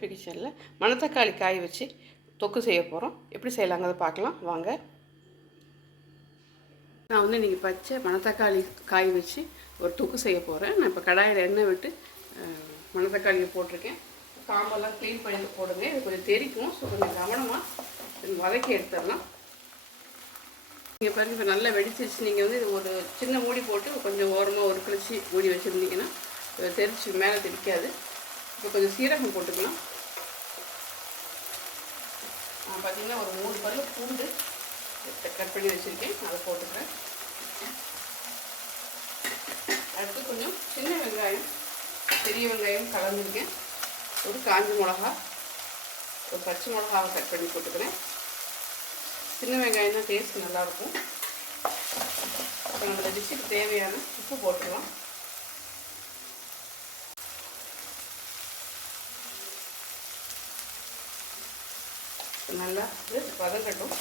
கிச்சனில் மணத்தக்காளி காய் வச்சு தொக்கு செய்ய போகிறோம் எப்படி செய்யலாங்கிறத பார்க்கலாம். வாங்க. நான் வந்து நீங்கள் பச்சை மணத்தக்காளி காய் வச்சு ஒரு தொக்கு செய்ய போகிறேன் நான் இப்போ கடாயில் எண்ணெய் விட்டு மணத்தக்காளியை போட்டிருக்கேன். காம்பெல்லாம் க்ளீன் பண்ணி போடுங்க. இது கொஞ்சம் தெரிக்கும். ஸோ கொஞ்சம் கவனமாக வதக்கி எடுத்துடலாம். நீங்கள் பாருங்க இப்போ நல்லா வெடிச்சிருச்சு. நீங்கள் வந்து இது ஒரு சின்ன மூடி போட்டு கொஞ்சம் ஓரமாக ஒரு கழிச்சு மூடி வச்சுருந்தீங்கன்னா தெரிச்சு மேலே தெரிக்காது இப்போ கொஞ்சம் சீரகம் போட்டுக்கலாம். நான் பார்த்தீங்கன்னா ஒரு மூணு பல்லு பூண்டு கட் பண்ணி வச்சுருக்கேன். அதை போட்டுக்கிறேன். அடுத்து கொஞ்சம் சின்ன வெங்காயம் பெரிய வெங்காயம் கலந்துருக்கேன். ஒரு காஞ்ச மிளகா ஒரு பச்சை மிளகாவை கட் பண்ணி போட்டுக்கிறேன். சின்ன வெங்காயம் தான் டேஸ்ட் நல்லாயிருக்கும். இப்போ நம்ம டிஷ்ஷுக்கு தேவையான உப்பு போட்டுக்கலாம். நல்லா இது வதங்கட்டும்.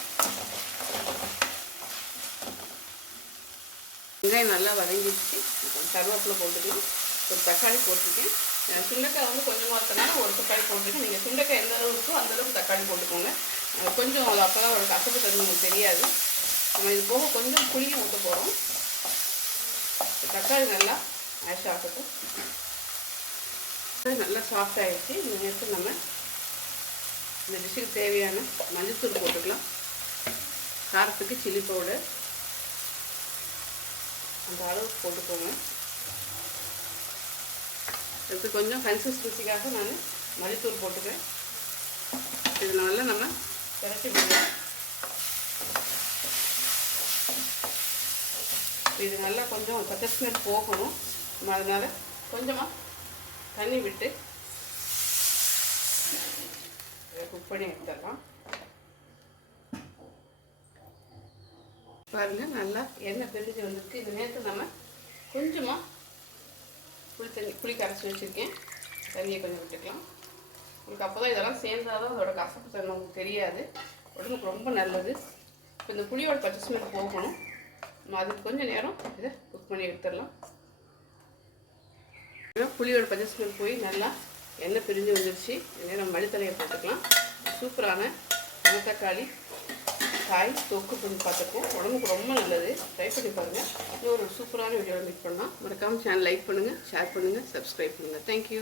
வெங்காயம் நல்லா வதங்கிடுச்சு. கருவேப்பிலை போட்டுக்கலாம். ஒரு தக்காளி போட்டிருக்கேன். சுண்டைக்காய் வந்து கொஞ்சமாக இருக்கனால ஒரு தக்காளி போட்டுருக்கேன். நீங்கள் சுண்டைக்காய் எந்த அளவு இருக்கோ அந்த அளவுக்கு தக்காளி போட்டுக்கோங்க. கொஞ்சம் அது அப்போ தான் ஒரு கசப்பு தருது உங்களுக்கு தெரியாது. நம்ம இது போக கொஞ்சம் புளியும் ஊற்ற போகிறோம் தக்காளி நல்லா ஆஷ் ஆகட்டும். நல்லா சாஃப்ட் ஆகிடுச்சு இந்த நேரத்தில் நம்ம இந்த டிஷ்ஷுக்கு தேவையான மஞ்சத்தூள் போட்டுக்கலாம். காரத்துக்கு சில்லி பவுடர் அந்த அளவுக்கு போட்டுக்கோங்க. அடுத்து கொஞ்சம் கன்சிஸ்டன்சிக்காக நான் மல்லித்தூள் போட்டுக்கிறேன். இது நல்லா நம்ம திரட்டி விடலாம். இது நல்லா கொஞ்சம் பச்சை ஸ்மெல் போகணும். நம்ம அதனால் கொஞ்சமாக தண்ணி விட்டு இதை குக் பண்ணி எடுத்துடலாம். பாருங்க நல்லா எண்ணெய் பிரிஞ்சு வந்திருக்கு. இந்த நேரத்தில் நம்ம கொஞ்சமாக புளி தண்ணி புளி கரைச்சி வச்சுருக்கேன். தண்ணியை கொஞ்சம் விட்டுக்கலாம். உங்களுக்கு அப்போ தான் இதெல்லாம் சேர்ந்தால் தான் அதோட கசப்பு தன்மை உங்களுக்கு தெரியாது. உடம்புக்கு ரொம்ப நல்லது. இப்போ இந்த புளியோட பச்சை ஸ்மெல் போகணும். நம்ம அதுக்கு கொஞ்சம் நேரம் இதை குக் பண்ணி எடுத்துடலாம். புளியோட பச்சை ஸ்மெல் போய் நல்லா எண்ணெய் பிரிஞ்சு வந்துருச்சு. நேரம் நம்ம மல்லித்தலையை போட்டுக்கலாம். சூப்பரான மணத்தக்காளி காய் தொக்கு பண்ணி பார்த்துருக்கோம். உடம்புக்கு ரொம்ப நல்லது. ட்ரை பண்ணி பாருங்கள் இன்னொரு ஒரு சூப்பரான வீடியோவில் மீட் பண்ணலாம். மறக்காமல் சேனல் லைக் பண்ணுங்கள் ஷேர் பண்ணுங்கள் சப்ஸ்கிரைப் பண்ணுங்கள் தேங்க்யூ